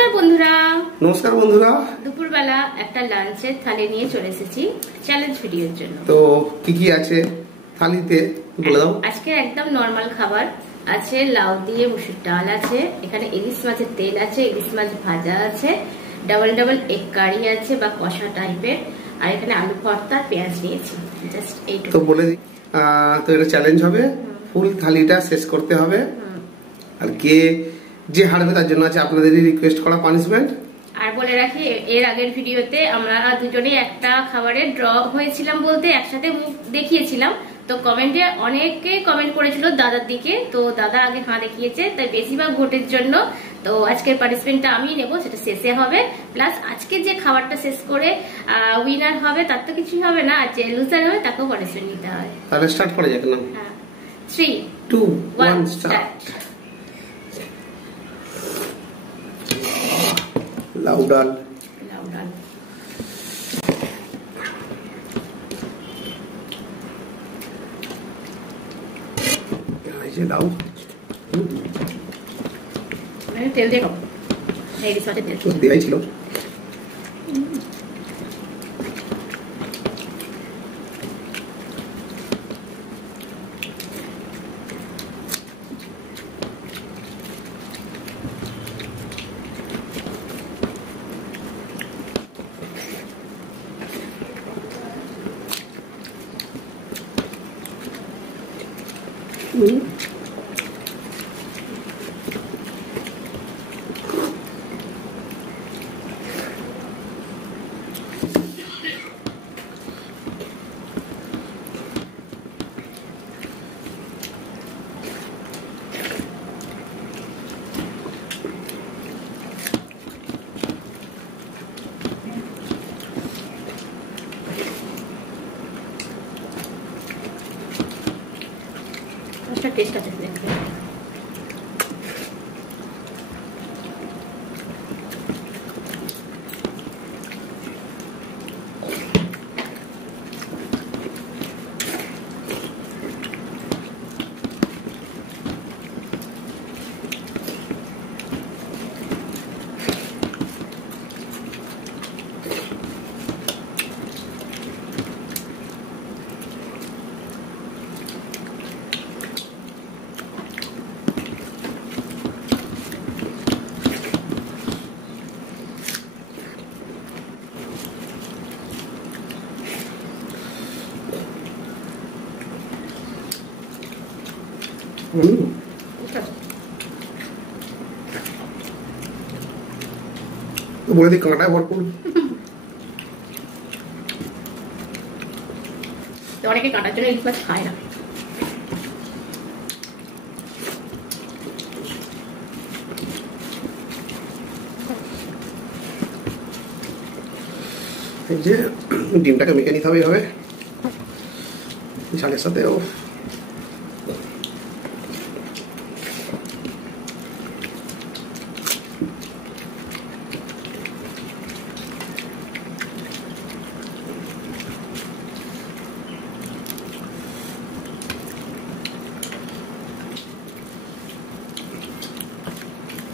নমস্কার বন্ধুরা। নমস্কার বন্ধুরা। দুপুরবেলা একটা লাঞ্চের থালি নিয়ে চলে এসেছি চ্যালেঞ্জ ভিডিওর জন্য। তো কি কি আছে থালিতে বলে দাও। আজকে একদম নরমাল খাবার আছে, লাউ দিয়ে মুসুর ডাল আছে, এখানে ইলিশ মাছের তেল আছে, ইলিশ মাছ ভাজা আছে, ডাবল ডাবল এগ কারি আছে বা কষা টাইপের, আর এখানে আলু ভর্তা পেঁয়াজ নিয়েছি। জাস্ট এইটুকু। তো বলে দিই, তো এটা চ্যালেঞ্জ হবে, ফুল থালিটা শেষ করতে হবে। আর যে হারবে তার জন্য আছে আপনাদেরই রিকোয়েস্ট করা পানিশমেন্ট। আর বলে রাখি, এর আগের ভিডিওতে আমরা দুজনেই একটা খাবারের ড্র হয়েছিলাম, বলতে একসাথে মুখ দেখিয়েছিলাম। তো কমেন্টে অনেকে কমেন্ট করেছিল দাদার দিকে, তো দাদা আগে হাঁ দেখিয়েছে, তাই বেশিরভাগ ভোটের জন্য তো আজকের পার্টিসিপেন্টটা আমি নেব, সেটা শেষে হবে। প্লাস আজকে যে খাবারটা শেষ করে উইনার হবে তার তো কিছুই হবে না, আর যে লুজার হবে তাকেও পার্টিসিপেন্ট নিতে হবে। তাহলে স্টার্ট করা যাক না। হ্যাঁ, 3 2 1 স্টার্ট। লাউ ডাল, লাউ ডাল, এই যে লাউ, তেল দিয়ে খাবো, এই রিসর্টে তেল দেওয়াই ছিল। টেস্ট আছে দেখতে। বলে দিই কাঁটায় ভরপুর। অনেকে কাটার জন্য ইলিশ মাছ খায় না। এই যে ডিমটাকে মেখে নিতে হবে এইভাবে ঝালের সাথে। ও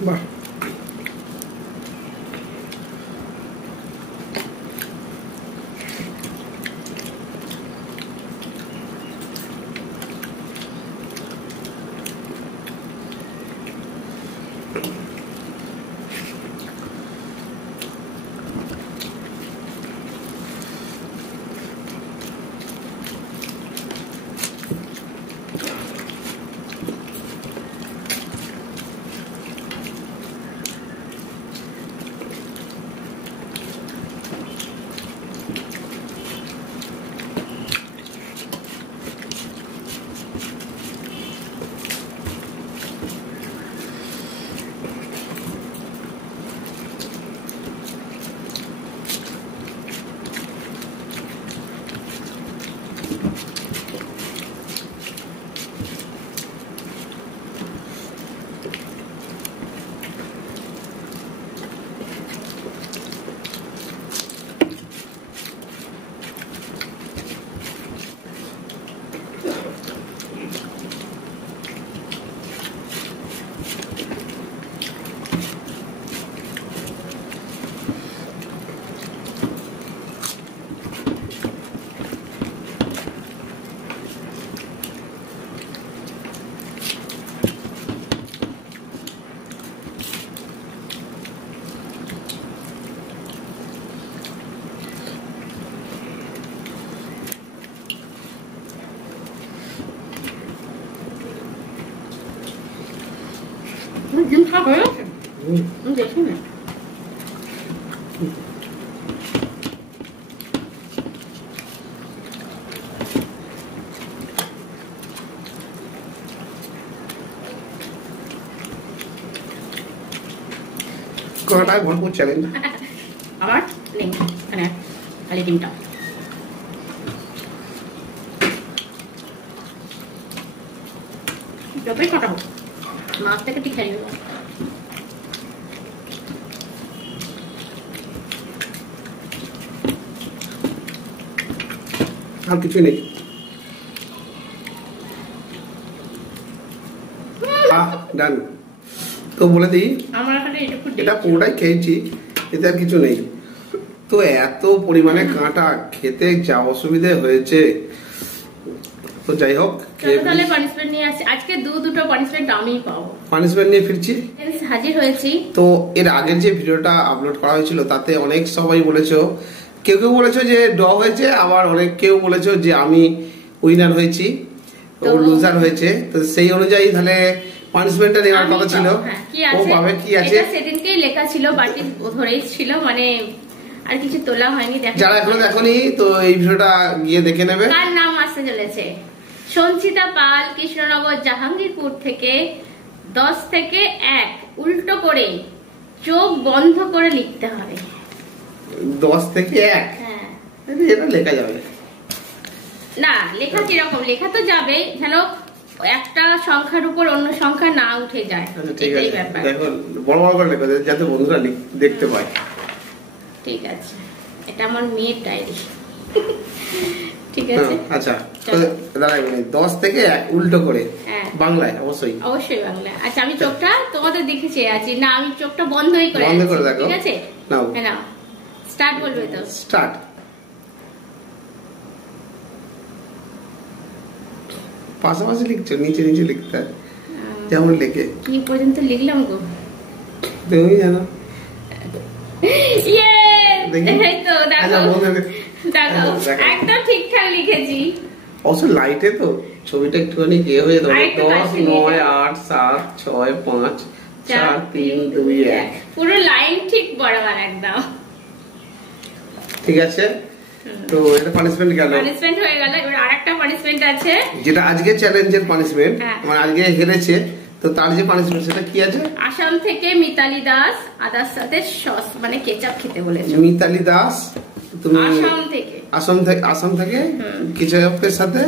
বাহ, ডিম খাওয়া হয়ে গেছে? দেখি না। কটায় ভরপুর চ্যালেঞ্জ। আমার নেই এখানে খালি ডিমটা। যতই কাটা হোক মাছ থেকে ঠিক খেয়ে নেবো। আর কিছু নেই। ডান। তো বলে দিই আমার এখানে এটা পুরোটাই খেয়েছি, এতে আর কিছু নেই। তো এত পরিমাণে কাঁটা, খেতে যা অসুবিধে হয়েছে। তো যাই হোক, তাহলে পানিশমেন্ট নিয়ে আসি আজকে। দুটো পানিশমেন্ট আমিই পাবো। পানিশমেন্ট নিয়ে ফিরছি, হাজির হয়েছি। তো এর আগের যে ভিডিওটা আপলোড করা হয়েছিল তাতে অনেক সবাই বলেছো, কেউ কেউ বলেছো যে ড হয়েছে, আবার অনেক কেউ বলেছো যে আমি উইনার হয়েছি, ও লুজার হয়েছে। তো সেই অনুযায়ী তাহলে পানিশমেন্টটা নেওয়ার কথা ছিল। ও পাবে কি আছে সেদিনকেই লেখা ছিল, বাটি ধরেই ছিল, মানে আর কিছু তোলা হয়নি। যারা এখনো দেখোনি তো এই ভিডিওটা গিয়ে দেখে নেবে। কার নাম আসতে চলেছে? সঞ্চিতা পাল, কৃষ্ণনগর জাহাঙ্গীরপুর থেকে। 10 থেকে 1 উল্টো করে চোখ বন্ধ করে লিখতে হবে। 10 থেকে 1? হ্যাঁ, এটা লেখা যাবে না? লেখা কিরকম? লেখা তো যাবে, যেন একটা সংখ্যার উপর অন্য সংখ্যা না উঠে যায়। এটাই ব্যাপার। দেখো বড় বড় করে লেখা যাতে বন্ধুরা দেখতে পায়। ঠিক আছে, এটা আমার মেয়ের ডায়েরি। ঠিক আছে, আচ্ছা দাঁড়াই, 10 থেকে 1 উল্টো করে বাংলায়? অবশ্যই অবশ্যই বাংলায়। আচ্ছা, আমি চোখটা তোমাদের দিকে চেয়ে আছি। না, আমি চোখটা বন্ধই করে দেখো। ঠিক আছে, নাও নাও স্টার্ট বলবে তো? স্টার্ট। পাশাপাশি লিখছো, নিচে নিচে লিখতে হয় যেমন লিখে। কি পর্যন্ত লিখলাম গো? তুমি জানো। ইয়ে, এই তো দেখো দেখো একদম ঠিকঠাক লিখেছি। অবশ্য লাইটে তো ছবিটা একটুখানি ইয়ে হয়ে যাবে। 10 9 8 7 6 5 4 3 2 1 পুরো লাইন ঠিক বরাবর একদম। ঠিক আছে, তো এটা পানিশমেন্ট গেল। পানিশমেন্ট হয়ে গেল। এবার আরেকটা পানিশমেন্ট আছে, যেটা আজকে চ্যালেঞ্জের পানিশমেন্ট, মানে আজকে হেরেছে, তো তার যে পানিশমেন্ট সেটা কি আছে? আসাম থেকে মিতালি দাস আদার সাথে সস মানে কেচাপ খেতে বলেছে। মিতালি দাস, তুমি আসাম থেকে কেচাপের সাথে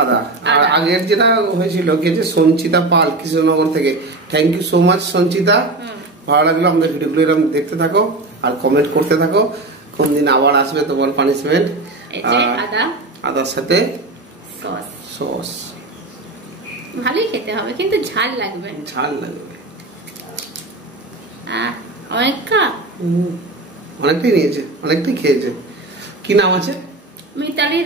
আদা। আর আগের যেটা হয়েছিল কি যে সঞ্চিতা পাল কৃষ্ণনগর থেকে। Thank you so much Sanchita. ভালো লাগলো আমাদের ভিডিওগুলো এরকম দেখতে থাকো আর কমেন্ট করতে থাকো। কোন দিন আবার আসবে তোমার পানিশমেন্ট? আদার সাথে সস। ভালোই খেতে হবে, কিন্তু ঝাল লাগবে। অনেকটাই নিয়েছে, অনেকটাই খেয়েছে। কি নাম আছে? Mitali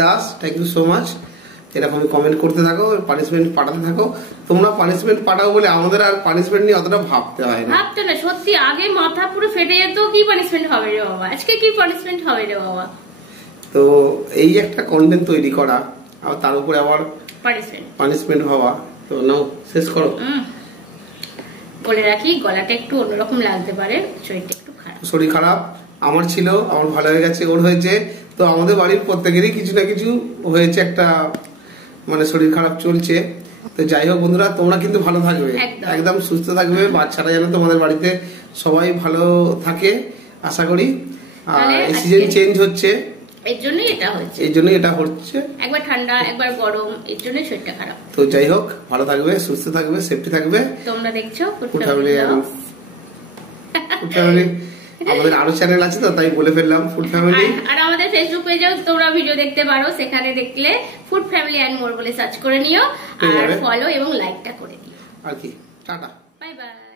Das. Thank you so much. এরকম কমেন্ট করতে থাকো, পানিশমেন্ট পাঠাতে থাকো। তোমরা পানিশমেন্ট পাঠাও বলে আমাদের আর পানিশমেন্ট নিয়ে অতটা ভাবতে হয় না। সত্যি আগে মাথা পুরো ফেটে যেত, কি পানিশমেন্ট হবে রে বাবা, আজকে কি পানিশমেন্ট হবে রে বাবা। তো এই একটা কন্টেন্ট তৈরি করা, আর তার উপরে আবার পানিশমেন্ট হওয়া। তো নাও শেষ করো। বলে রাখি, গলাটা একটু অন্যরকম লাগতে পারে, শরীরটা একটু খারাপ। শরীর খারাপ আমার ছিল, আমার ভালো হয়ে গেছে, ওর হয়েছে। তো আমাদের বাড়ির প্রত্যেকেরই কিছু না কিছু হয়েছে, একটা মানে শরীর খারাপ চলছে। তো যাই হোক বন্ধুরা, তোমরা কিন্তু ভালো থাকবে, একদম সুস্থ থাকবে। বাচ্চারা যেন তোমাদের বাড়িতে সবাই ভালো থাকে আশা করি। আর সিজন চেঞ্জ হচ্ছে, এর জন্যই এটা হচ্ছে। একবার ঠান্ডা একবার গরম, এর জন্যই শরীরটা খারাপ। তো যাই হোক, ভালো থাকবে, সুস্থ থাকবে, সেফটি থাকবে। তোমরা দেখছো ফুড ফ্যামিলি। আমাদের আরো চ্যানেল আছে তো তাই বলে ফেললাম ফুড ফ্যামিলি। আর আমাদের ফেসবুক পেজেও তোমরা ভিডিও দেখতে পারো, সেখানে দেখলে ফুড ফ্যামিলি এন্ড মোর বলে সার্চ করে নিও, আর ফলো এবং লাইকটা করে দিও। আর কি, টাটা, বাই বাই।